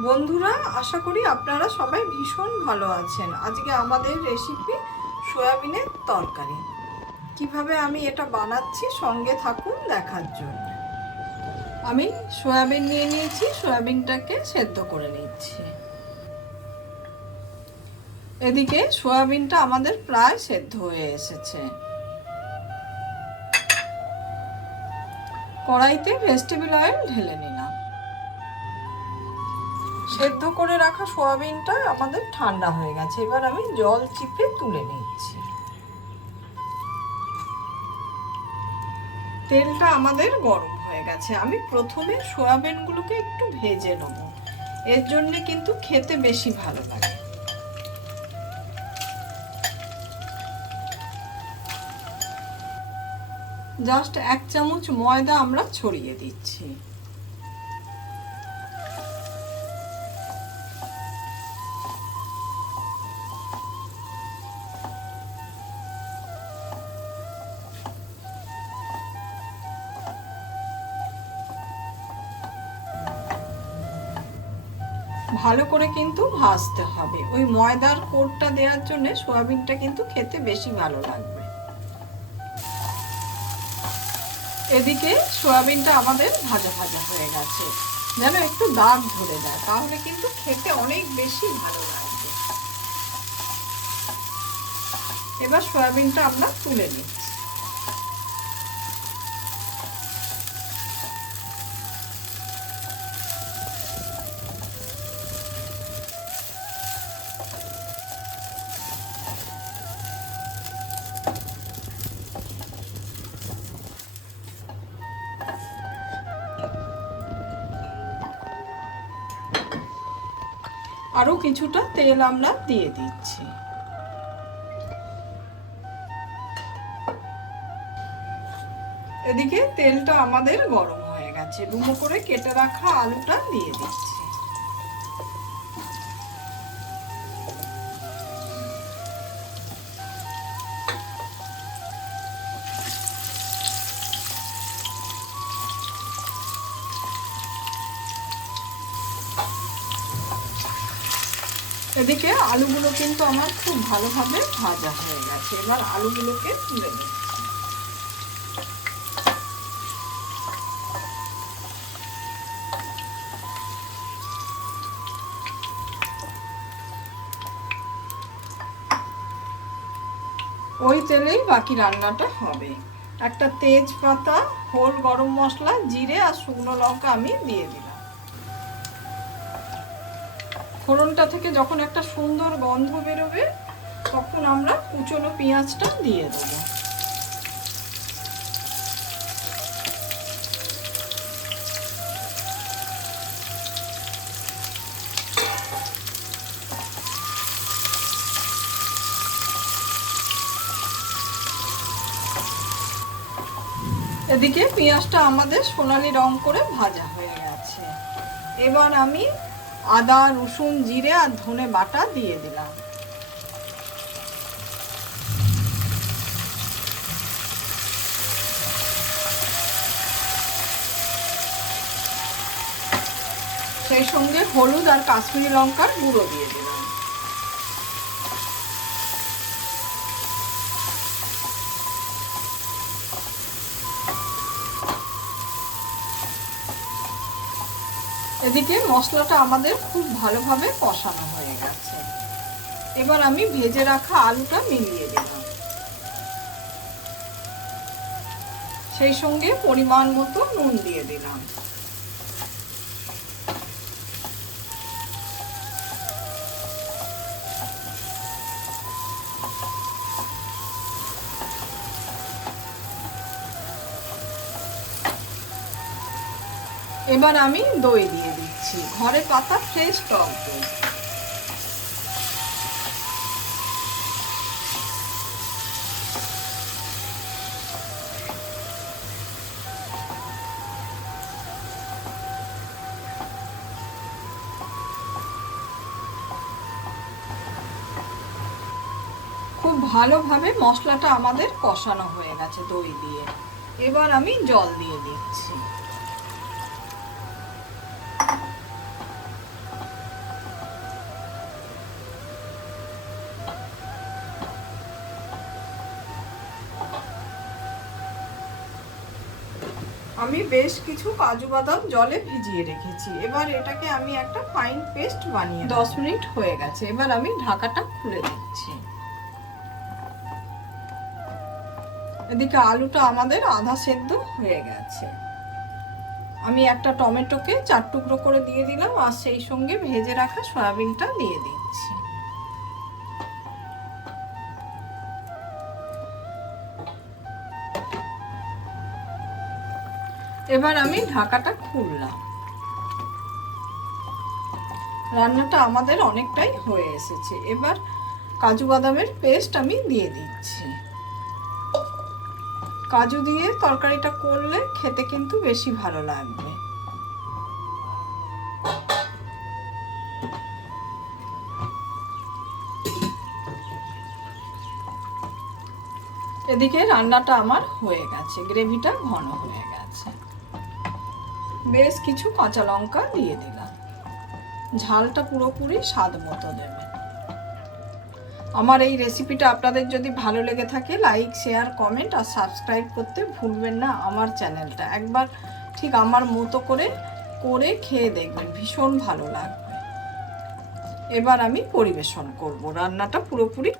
বন্ধুরা, আশা করি আপনারা সবাই ভীষণ ভালো আছেন। আজকে আমাদের রেসিপি সয়াবিনের তরকারি। কিভাবে আমি এটা বানাচ্ছি সঙ্গে থাকুন দেখার জন্য। আমি সয়াবিন নিয়ে নিয়েছি, সয়াবিনটাকে সেদ্ধ করে নিচ্ছি। এদিকে সয়াবিনটা আমাদের প্রায় সেদ্ধ হয়ে এসেছে। কড়াইতে ভেজিটেবল অয়েল ঢেলে নিলাম। সেদ্ধ করে রাখা সয়াবিনটা আমাদের ঠান্ডা হয়ে গেছে। এবার আমি জল চিপে তুলে নিচ্ছি। তেলটা আমাদের গরম হয়ে গেছে। আমি প্রথমে সয়াবিনগুলোকে একটু ভেজে নেব, এর জন্য কিন্তু খেতে বেশি ভালো লাগে। জাস্ট 1 চামচ ময়দা আমরা ছড়িয়ে দিচ্ছি। ভালো করে কিন্তু ভাজতে হবে। ওই ময়দার কোটটা দেওয়ার জন্য সয়াবিনটা কিন্তু খেতে বেশি ভালো লাগবে। এদিকে সয়াবিনটা আমাদের ভাজা ভাজা হয়ে গেছে, যেন একটু দাগ ধরে যায়, তাহলে কিন্তু খেতে অনেক বেশি ভালো লাগবে। এবার সয়াবিনটা আমরা তুলে নিচ্ছি। আরো কিছুটা তেল আমরা দিয়ে দিচ্ছি। এদিকে তেলটা আমাদের গরম হয়ে গেছে। ডুমো করে কেটে রাখা আলুটা দিয়ে দিচ্ছি। এদিকে আলুগুলো কিন্তু আমার খুব ভালোভাবে ভাজা হয়ে গেছে। এবার আলুগুলোকে তুলে নিচ্ছি। ওই তেলেই বাকি রান্নাটা হবে। একটা তেজপাতা, হোল গরম মশলা, জিরে আর শুকনো লঙ্কা আমি দিয়ে দিলাম। ফোড়নটা থেকে যখন একটা সুন্দর গন্ধ বেরোবে, তখন আমরা কুচনো পেঁয়াজটা দিয়ে দেবো। এদিকে পেঁয়াজটা আমাদের সোনালি রং করে ভাজা হয়ে গেছে। এবার আমি আদা, রসুন, জিরে আর ধনে বাটা দিয়ে দিলাম। সেই সঙ্গে হলুদ আর কাশ্মীরি লঙ্কার গুঁড়ো দিয়ে দিলাম। এদিকে মশলাটা আমাদের খুব ভালোভাবে কষানো হয়ে গেছে। এবার আমি ভেজে রাখা আলুটা মিলিয়ে দিলাম। সেই সঙ্গে পরিমাণ মতো নুন দিয়ে দিলাম। এবার আমি দই দিয়ে দিচ্ছি, ঘরে পাতা ফ্রেশ টক দই। খুব ভালোভাবে মশলাটা আমাদের কষানো হয়ে গেছে দই দিয়ে। এবার আমি জল দিয়ে দিচ্ছি। আমি বেশ কিছু কাজু বাদাম জলে ভিজিয়ে রেখেছি। এবার এটাকে আমি একটা ফাইন পেস্ট বানিয়ে 10 মিনিট হয়ে গেছে। এবার আমি ঢাকাটা খুলে দিচ্ছি। এদিকে আলুটা আমাদের আধা সেদ্ধ হয়ে গেছে। আমি একটা টমেটোকে 4 টুকরো করে দিয়ে দিলাম আর সেই সঙ্গে ভেজে রাখা সয়াবিনটা দিয়ে দিচ্ছি। এবার আমি ঢাকাটা খুললাম। রান্নাটা আমাদের অনেকটাই হয়ে এসেছে। এবার কাজু বাদামের পেস্ট আমি দিয়ে দিচ্ছি। কাজু দিয়ে তরকারিটা করলে খেতে কিন্তু বেশি ভালো লাগবে। এদিকে রান্নাটা আমার হয়ে গেছে, গ্রেভিটা ঘন হয়ে গেছে। বেশ কিছু কাঁচা লঙ্কা দিয়ে দিলাম। ঝালটা পুরোপুরি স্বাদ মতো দেবেন। আমার এই রেসিপিটা আপনাদের যদি ভালো লেগে থাকে লাইক, শেয়ার, কমেন্ট আর সাবস্ক্রাইব করতে ভুলবেন না আমার চ্যানেলটা। একবার ঠিক আমার মতো করে খেয়ে দেখবেন, ভীষণ ভালো লাগবে। এবার আমি পরিবেশন করব। রান্নাটা পুরোপুরি